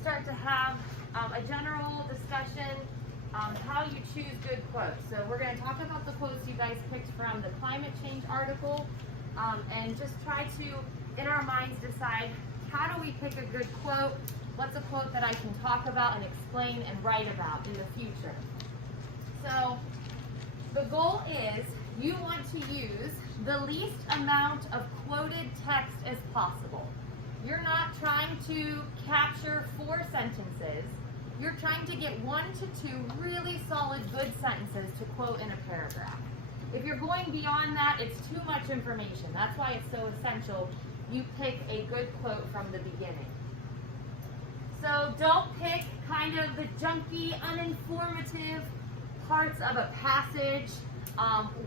start to have a general discussion how you choose good quotes. So we're going to talk about the quotes you guys picked from the climate change article, and just try to, in our minds, decide how do we pick a good quote, what's a quote that I can talk about and explain and write about in the future. So the goal is you want to use the least amount of quoted text as possible. You're not trying to capture 4 sentences. You're trying to get 1 to 2 really solid, good sentences to quote in a paragraph. If you're going beyond that, it's too much information. That's why it's so essential you pick a good quote from the beginning. So don't pick kind of the junky, uninformative parts of a passage,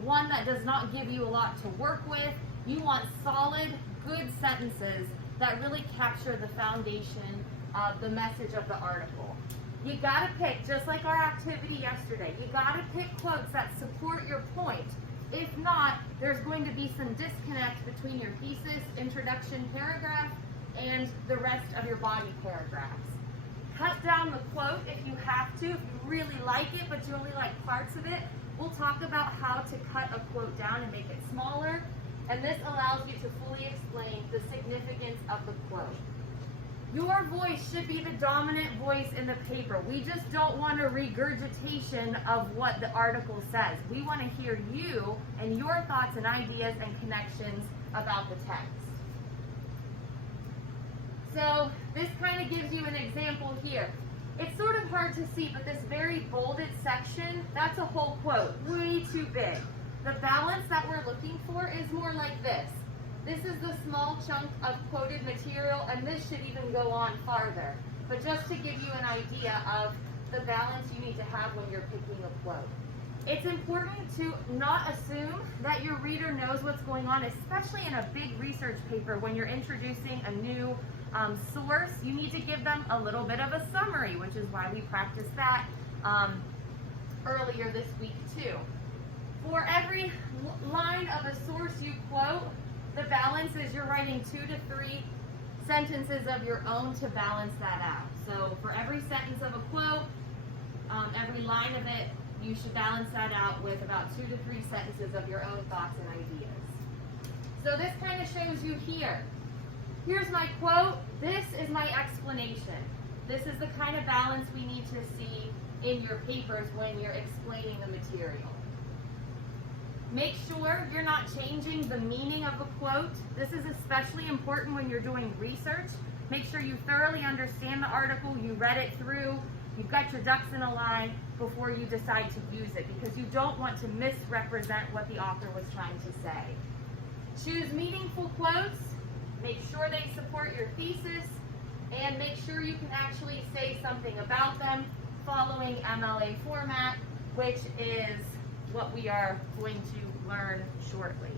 one that does not give you a lot to work with. You want solid, good sentences that really capture the foundation of the message of the article. You gotta pick, just like our activity yesterday, you gotta pick quotes that support your point. If not, there's going to be some disconnect between your thesis, introduction paragraph, and the rest of your body paragraphs. Cut down the quote if you have to, if you really like it, but you only like parts of it. We'll talk about how to cut a quote down and make it smaller, and this allows you to fully explain the significance of the quote. Your voice should be the dominant voice in the paper. We just don't want a regurgitation of what the article says. We want to hear you and your thoughts and ideas and connections about the text. So this kind of gives you an example here. It's sort of hard to see, but this very bolded section, that's a whole quote, way too big. The balance that we're looking for is more like this. This is the small chunk of quoted material, and this should even go on farther. But just to give you an idea of the balance you need to have when you're picking a quote. It's important to not assume that your reader knows what's going on, especially in a big research paper when you're introducing a new source. You need to give them a little bit of a summary, which is why we practiced that earlier this week too. For every line of a source you quote, the balance is you're writing 2 to 3 sentences of your own to balance that out. So for every sentence of a quote, every line of it, you should balance that out with about 2 to 3 sentences of your own thoughts and ideas. So this kind of shows you here. Here's my quote. This is my explanation. This is the kind of balance we need to see in your papers when you're explaining the material. Make sure you're not changing the meaning of a quote. This is especially important when you're doing research. Make sure you thoroughly understand the article, you read it through, you've got your ducks in a line before you decide to use it, because you don't want to misrepresent what the author was trying to say. Choose meaningful quotes, make sure they support your thesis, and make sure you can actually say something about them following MLA format, which is what we are going to learn shortly.